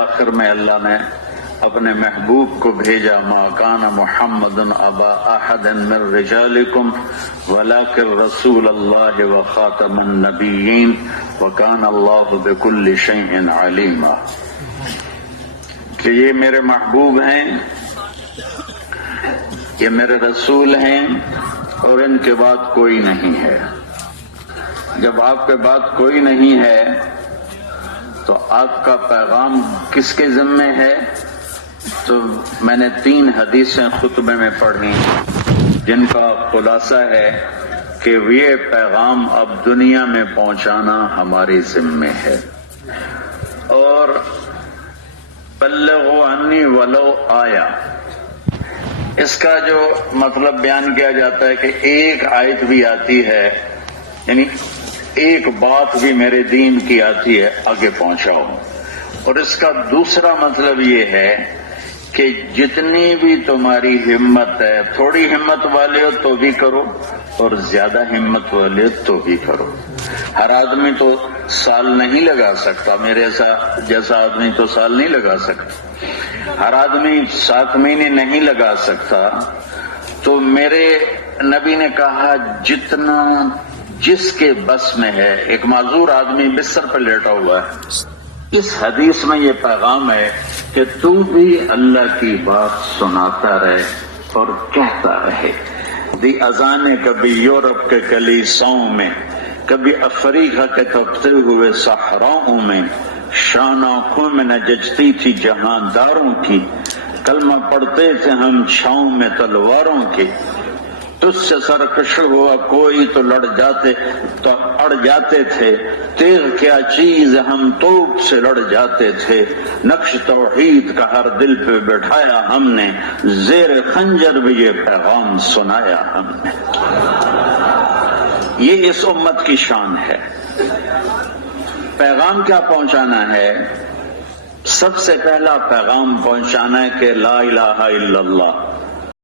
آخر میں اللہ نے اپنے محبوب کو بھیجا، ما کان محمد ابا احد من رجالکم ولکن رسول اللہ وخاتم النبیین وکان اللہ بکل شیء علیما، کہ یہ میرے محبوب ہیں، یہ میرے رسول ہیں، اور ان کے بعد کوئی نہیں ہے۔ جب آپ کے بعد کوئی نہیں ہے تو آپ کا پیغام کس کے ذمے ہے؟ تو میں نے 3 حدیثیں خطبے میں پڑھی جن کا خلاصہ ہے کہ یہ پیغام اب دنیا میں پہنچانا ہمارے ذمے ہے۔ اور بلغوا عنی ولو آیا، اس کا جو مطلب بیان کیا جاتا ہے کہ ایک آیت بھی آتی ہے، یعنی ایک بات بھی میرے دین کی آتی ہے، آگے پہنچاؤ۔ اور اس کا دوسرا مطلب یہ ہے کہ جتنی بھی تمہاری ہمت ہے، تھوڑی ہمت والے ہو تو بھی کرو، اور زیادہ ہمت والے ہو تو بھی کرو۔ ہر آدمی تو سال نہیں لگا سکتا، میرے جیسا آدمی تو سال نہیں لگا سکتا، ہر آدمی 7 مہینے نہیں لگا سکتا۔ تو میرے نبی نے کہا جتنا جس کے بس میں ہے۔ ایک معذور آدمی بستر پر لیٹا ہوا ہے، اس حدیث میں یہ پیغام ہے کہ تو بھی اللہ کی بات سناتا رہے اور کہتا رہے۔ دی اذانیں کبھی یورپ کے کلیساؤں میں، کبھی افریقہ کے تپتے ہوئے صحراؤں میں، شان آنکھوں میں نہ جچتی تھی جہانداروں کی، کلمہ پڑھتے تھے ہم چھاؤں میں تلواروں کے، تجھ سے سرکشر ہوا کوئی تو لڑ جاتے تو اڑ جاتے تھے، تیغ کیا چیز ہم توپ سے لڑ جاتے تھے، نقش توحید کا ہر دل پہ بٹھایا ہم نے، زیر خنجر بھی یہ پیغام سنایا ہم نے۔ یہ اس امت کی شان ہے۔ پیغام کیا پہنچانا ہے؟ سب سے پہلا پیغام پہنچانا ہے کہ لا الہ الا اللہ